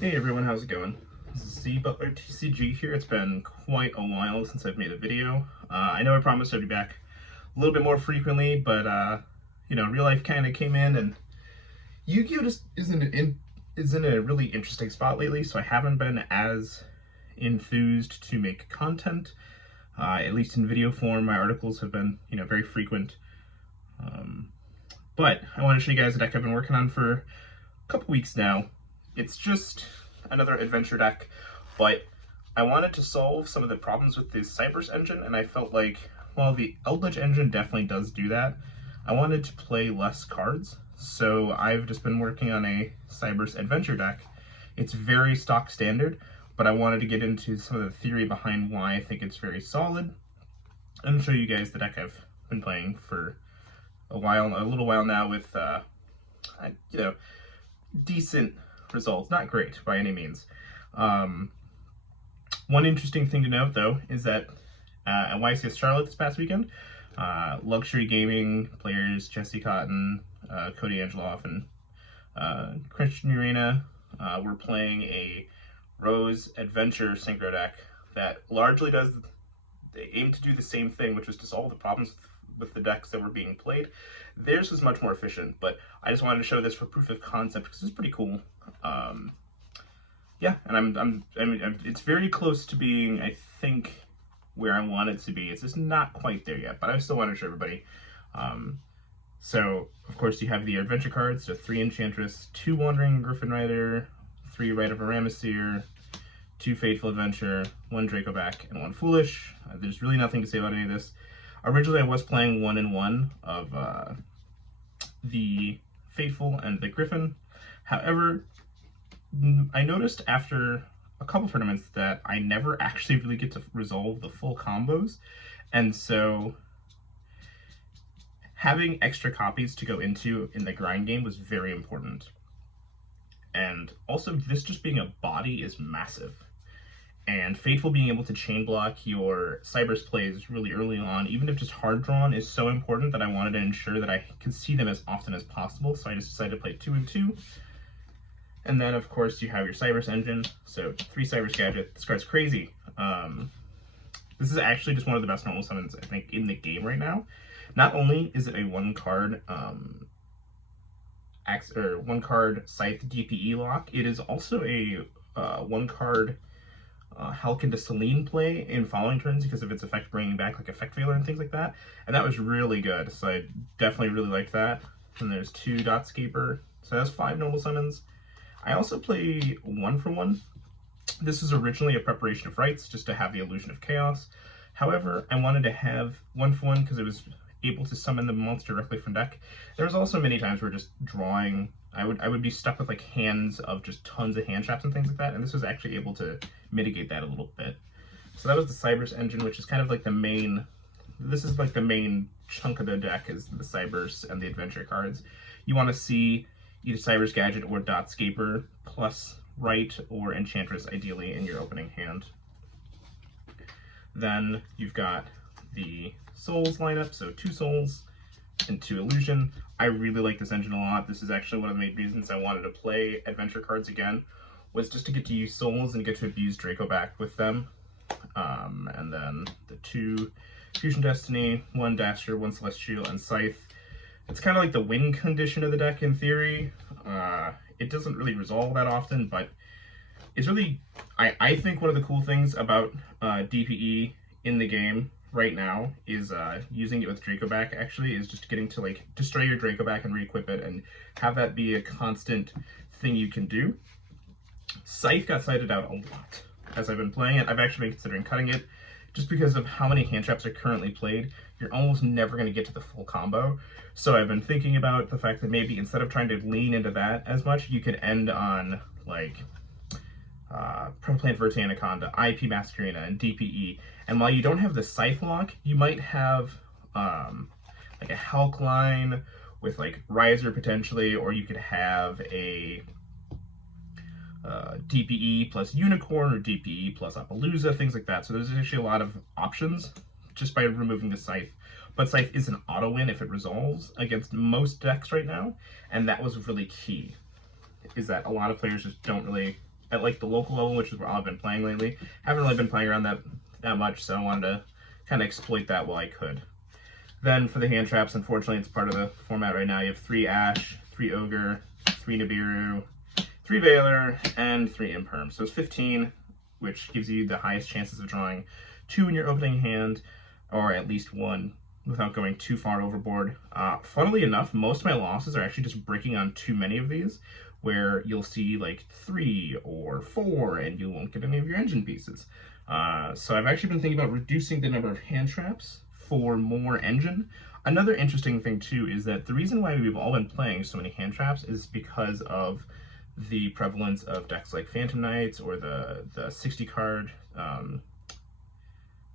Hey everyone, how's it going? This is Z Butler TCG here. It's been quite a while since I've made a video. I know I promised I'd be back a little bit more frequently, but real life kind of came in, and Yu-Gi-Oh just is in a really interesting spot lately. So I haven't been as enthused to make content, at least in video form. My articles have been very frequent, but I want to show you guys a deck I've been working on for a couple weeks now. It's just another adventure deck, but I wanted to solve some of the problems with the Cyberse engine, and I felt like, while the Eldritch engine definitely does do that, I wanted to play less cards. So I've just been working on a Cyberse adventure deck. It's very stock standard, but I wanted to get into some of the theory behind why I think it's very solid, and show you guys the deck I've been playing for a little while now with, decent results. Not great by any means. One interesting thing to note, though, is that at YCS Charlotte this past weekend, luxury gaming players Jesse Cotton, Cody Angeloff, and Christian Urena were playing a Rose Adventure Synchro deck that largely they aim to do the same thing, which was to solve the problems with the decks that were being played. Theirs was much more efficient, but I just wanted to show this for proof of concept because it's pretty cool. Yeah, and it's very close to being, I think, where I want it to be. It's just not quite there yet, but I still want to show everybody. So, of course, you have the adventure cards, so 3 Enchantress, 2 Wandering Griffin Rider, 3 Rite of a Ramesseer, 2 Fateful Adventure, 1 Dracoback, and 1 Foolish. There's really nothing to say about any of this. Originally, I was playing 1-in-1 of the Fateful and the Griffin. However, I noticed after a couple tournaments that I never actually really get to resolve the full combos, and so having extra copies to go into in the grind game was very important. And also, this just being a body is massive. And Fateful being able to chain block your Cyberse plays really early on, even if just hard drawn, is so important that I wanted to ensure that I could see them as often as possible. So I just decided to play 2 and 2. And then, of course, you have your Cyberse engine. So 3 Cyberse Gadget. This card's crazy. This is actually just one of the best normal summons, I think, in the game right now. Not only is it a one card Scythe DPE lock, it is also a one card Halkin to Selene play in following turns because of its effect bringing back like Effect Veiler and things like that. And that was really good, so I definitely really liked that. And there's 2 Dotscaper, so that's 5 normal summons. I also play 1 for 1. This was originally a Preparation of Rites, just to have the Illusion of Chaos. However, I wanted to have 1 for 1 because it was able to summon the monster directly from deck. There was also many times where just drawing, I would be stuck with like hands of just tons of hand traps and things like that, and this was actually able to mitigate that a little bit. So that was the Cyberse engine, which is kind of like the main, this is like the main chunk of the deck is the Cyberse and the adventure cards. You want to see either Cyberse Gadget or Dotscaper plus Rite or Enchantress ideally in your opening hand. Then you've got the Souls lineup, so 2 Souls and 2 Illusion. I really like this engine a lot. This is actually one of the main reasons I wanted to play adventure cards again, was just to get to use Souls and get to abuse Dracoback with them. And then the 2 Fusion Destiny, 1 Dasher, 1 Celestial, and Scythe. It's kind of like the win condition of the deck in theory. It doesn't really resolve that often, but it's really, I think one of the cool things about DPE in the game right now is using it with Dracoback actually is just getting to like destroy your Dracoback and re-equip it and have that be a constant thing you can do. Scythe got cited out a lot as I've been playing it. I've actually been considering cutting it just because of how many hand traps are currently played. You're almost never going to get to the full combo. So I've been thinking about the fact that maybe instead of trying to lean into that as much, you could end on like Plant Verti Anaconda, IP Masquerena, and DPE. And while you don't have the Scythe lock, you might have like a Hulk line with like Riser potentially, or you could have a DPE plus Unicorn or DPE plus Appaloosa, things like that. So there's actually a lot of options just by removing the Scythe. But Scythe is an auto win if it resolves against most decks right now, and that was really key, is that a lot of players just don't really at like the local level, which is where I've been playing lately. Haven't really been playing around that much, so I wanted to kind of exploit that while I could. Then for the hand traps, unfortunately, it's part of the format right now. You have 3 Ash, 3 Ogre, 3 Nibiru, 3 Veiler, and 3 Imperm. So it's 15, which gives you the highest chances of drawing 2 in your opening hand, or at least 1, without going too far overboard. Funnily enough, most of my losses are actually just breaking on too many of these, where you'll see like 3 or 4, and you won't get any of your engine pieces. So I've actually been thinking about reducing the number of hand traps for more engine. Another interesting thing too is that the reason why we've all been playing so many hand traps is because of the prevalence of decks like Phantom Knights or the 60 card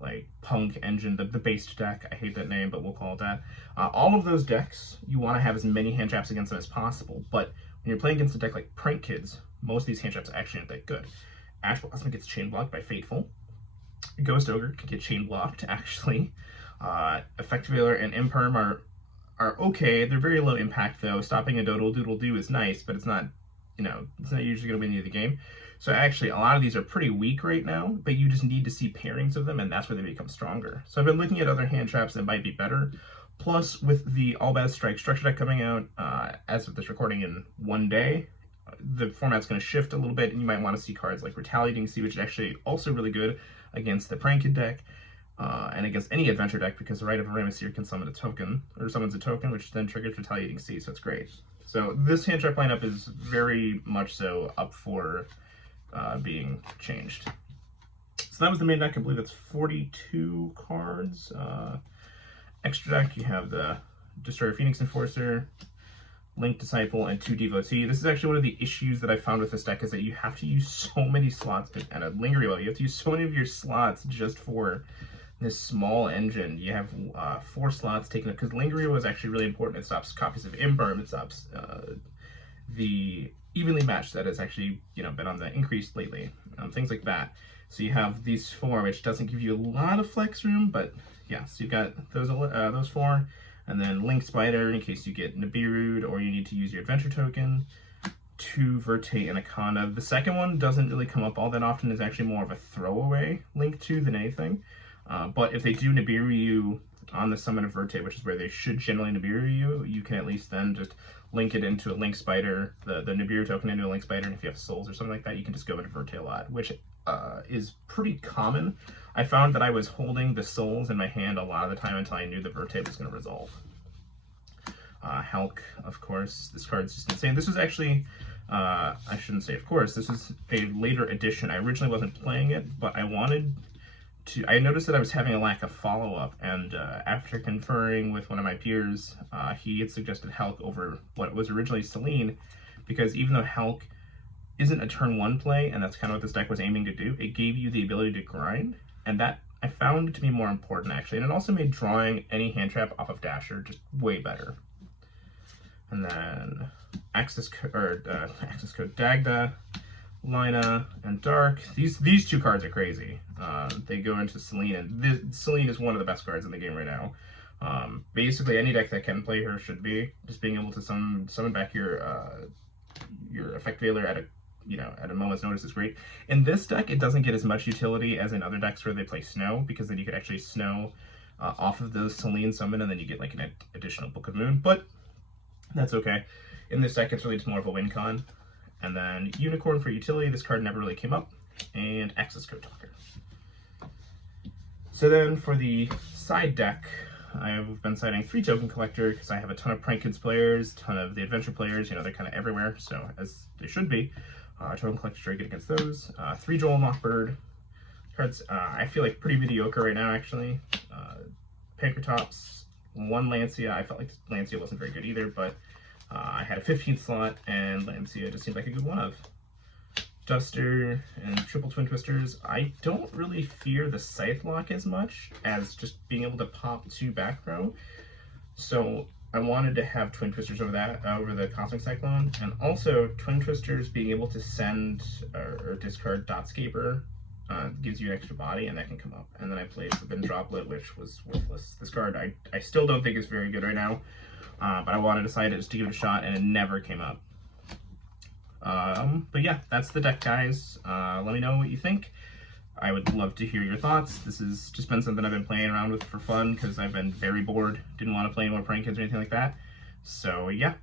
like Punk Engine, the based deck. I hate that name, but we'll call it that. All of those decks, you want to have as many hand traps against them as possible, but when you're playing against a deck like Prank Kids, most of these hand traps actually aren't that good. Ash Blossom gets chain blocked by Fateful. Ghost Ogre can get chain blocked, actually. Effect Veiler and Imperm are okay. They're very low impact, though. Stopping a Doodle Doodle Doo is nice, but it's not, it's not usually going to win you the game. So actually, a lot of these are pretty weak right now, but you just need to see pairings of them, and that's where they become stronger. So I've been looking at other hand traps that might be better. Plus, with the All Bad Strike structure deck coming out, as of this recording in 1 day, the format's going to shift a little bit, and you might want to see cards like Retaliating Sea, which is actually also really good against the Prank Kid deck, and against any adventure deck, because the Rite of Ramesir can summon a token, or summons a token, which then triggers Retaliating Sea, so it's great. So this hand trap lineup is very much so up for being changed. So that was the main deck. I believe it's 42 cards. Extra deck, you have the Destroyer Phoenix Enforcer, Link Disciple, and 2 Devotee. This is actually one of the issues that I found with this deck, is that you have to use so many slots, and a Lingering Well, you have to use so many of your slots just for this small engine. You have 4 slots taken up, because Lingering was actually really important. It stops copies of Imperm, it stops the evenly matched that has actually been on the increase lately, things like that. So you have these 4, which doesn't give you a lot of flex room, but yeah, so you've got those 4, and then Link Spider in case you get Nibiru'd or you need to use your adventure token, 2 Verte Anaconda. The second one doesn't really come up all that often. It's actually more of a throwaway Link 2 than anything. But if they do Nibiru you on the summon of Verte, which is where they should generally Nibiru you, you can at least then just link it into a Link Spider, the Nibiru token into a Link Spider, and if you have souls or something like that, you can just go into Verte a lot, which is pretty common. I found that I was holding the souls in my hand a lot of the time until I knew the Verte was going to resolve. Hulk, of course. This card's just insane. This was actually, I shouldn't say of course, this is a later edition. I originally wasn't playing it, but I noticed that I was having a lack of follow-up, and after conferring with one of my peers, he had suggested Hulk over what was originally Selene, because even though Hulk isn't a turn 1 play, and that's kind of what this deck was aiming to do, it gave you the ability to grind, and that I found to be more important, actually, and it also made drawing any hand trap off of Dasher just way better. And then Access Code Dagda, Lina, and Dark. These 2 cards are crazy. They go into Selene, and Selene is one of the best cards in the game right now. Basically, any deck that can play her should be. Just being able to summon back your Effect Veiler at a moment's notice is great. In this deck, it doesn't get as much utility as in other decks where they play Snow, because then you could actually Snow off of those Selene summon, and then you get like an additional Book of Moon, but that's okay. In this deck, it's really just more of a win con. And then Unicorn for utility, this card never really came up, and Access Code Talker. So then for the side deck, I've been citing 3 Token Collector, because I have a ton of Prank Kids players, ton of the Adventure players, they're kind of everywhere, so as they should be. Token Collector very good against those. 3 Joel Mockbird. Cards, I feel like pretty mediocre right now, actually. Pankratops, 1 Lancia. I felt like Lancia wasn't very good either, but I had a 15th slot, and Lancia just seemed like a good one of. Duster and Triple Twin Twisters. I don't really fear the Scythe Lock as much as just being able to pop 2 back row. So I wanted to have Twin Twisters over the Cosmic Cyclone, and also Twin Twisters being able to send or discard Dotscaper gives you an extra body, and that can come up. And then I played Forbidden Droplet, which was worthless. This card I still don't think is very good right now, but I wanted to cite it just to give it a shot, and it never came up. But yeah, that's the deck, guys. Let me know what you think. I would love to hear your thoughts. This has just been something I've been playing around with for fun because I've been very bored. Didn't want to play any more prank kids or anything like that. So yeah.